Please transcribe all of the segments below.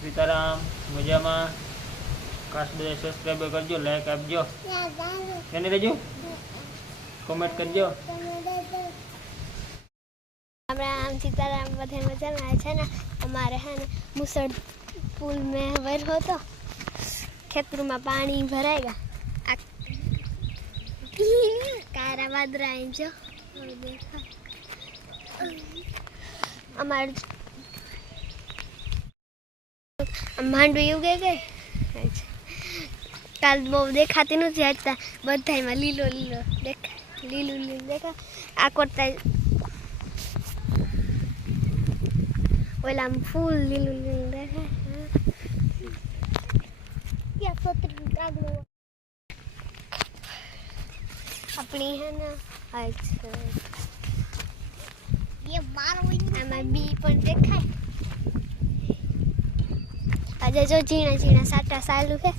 સીતારામ મજામાં ખાસ બધા સબસ્ક્રાઈબર કરજો લાઈક આપજો કેને રહેજો કોમેન્ટ કરજો આપણે આમ સીતારામ બધે મજામાં છે ને અમારે હે ને મુસળ પુલ મેં વર્યો હતો ખેતરમાં પાણી ભરાઈ ગયા આ કારા વાદરા અહીં જો હવે દેખાય અમારે માંડવી ઉગે ગઈ. કાલ બહુ દેખાતી નથી હટતા બધાયમાં લીલો લીલો દેખાય લીલું લીલું દેખાય. આ કરતા ઓલા આમ ફૂલ લીલું લીલું દેખાય આપણી હે ને અચ્છા આમાં બી પણ દેખાય. આજે જો ઝીણા ઝીણા સાટા સાલું છે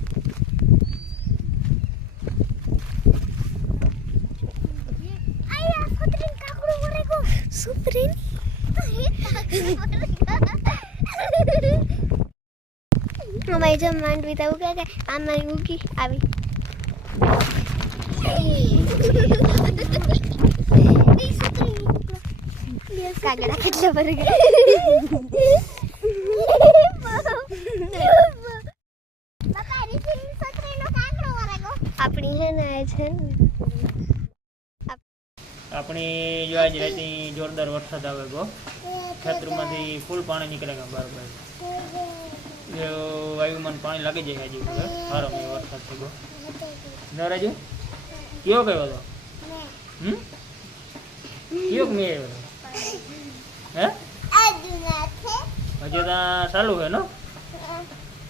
આયા સતરીન કાકડો મરે ગો સુપ્રીન અમારી જો માંડવી તો ઉગે કે આમાં ઉગી આવી કાગડા કેટલા ભરી આપણી હે છે ને. આપણી જો આજ રાતની જોરદાર વરસાદ આવે ગો ખેતરમાંથી ફૂલ પાણી નીકળે ગયા બરાબર. જો વાયુમાં પાણી લાગી જાય હજી સારો મેં વરસાદ ગયો ન રાજુ કયો ગયો હતો? હમ? કયો મેં આવ્યો હે? હજુ ત્યાં ચાલુ હે નો?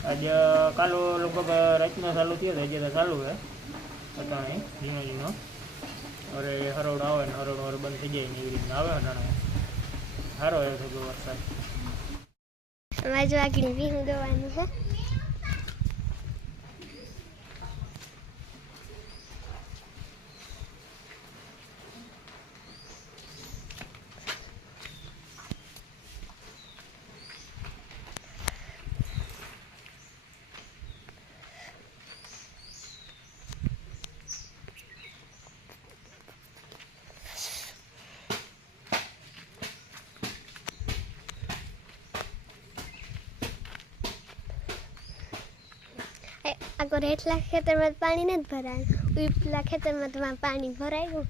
આજે કાલો લગભગ રાતનો ચાલુ થયો છે હજી તો ચાલુ છે અટાણે, ઝીણો ઝીણો. અરે હરોડ આવે ને હરોડ હરોડ બંધ થઈ જાય ને એવી રીતના આવે અટાણે સારો એવો થયો વરસાદ. અમારે જો વિહું દવાનું છે. આગળ એટલા ખેતરમાં પાણી નથી ભરાયું. ઉપલા ખેતરમાં તમારે પાણી ભરાયું.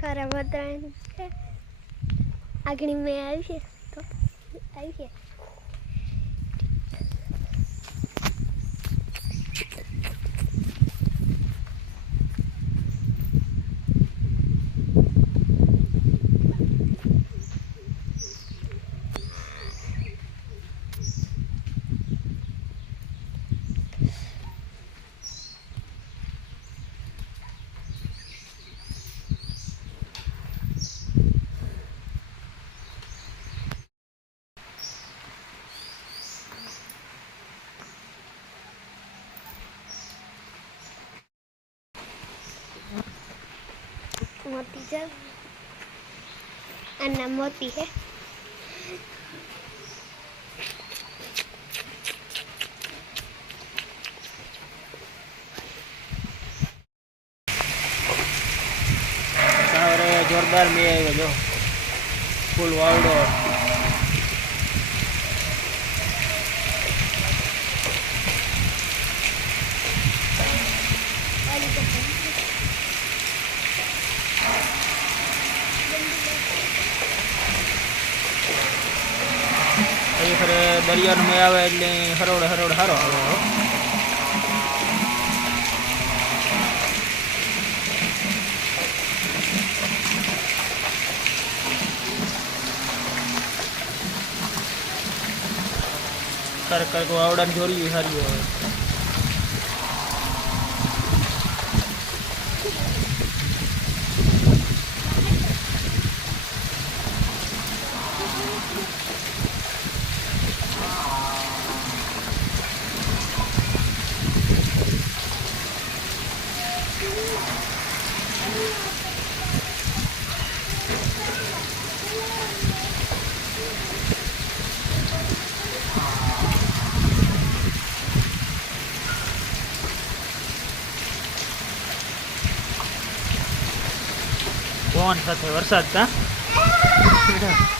ખરા બધાને છે. આગળ મેં આવી તો આવી મોતી જલ આના મોતી હે. જોરદાર મેં આવ્યો જો. ફૂલ વાવડો. દરિયાનો મેં આવે એટલે હરોડ હરોડ સારો આવે હો. કર કર વાવડાને જોડી સારી આવે પવન સાથે વરસાદ કા?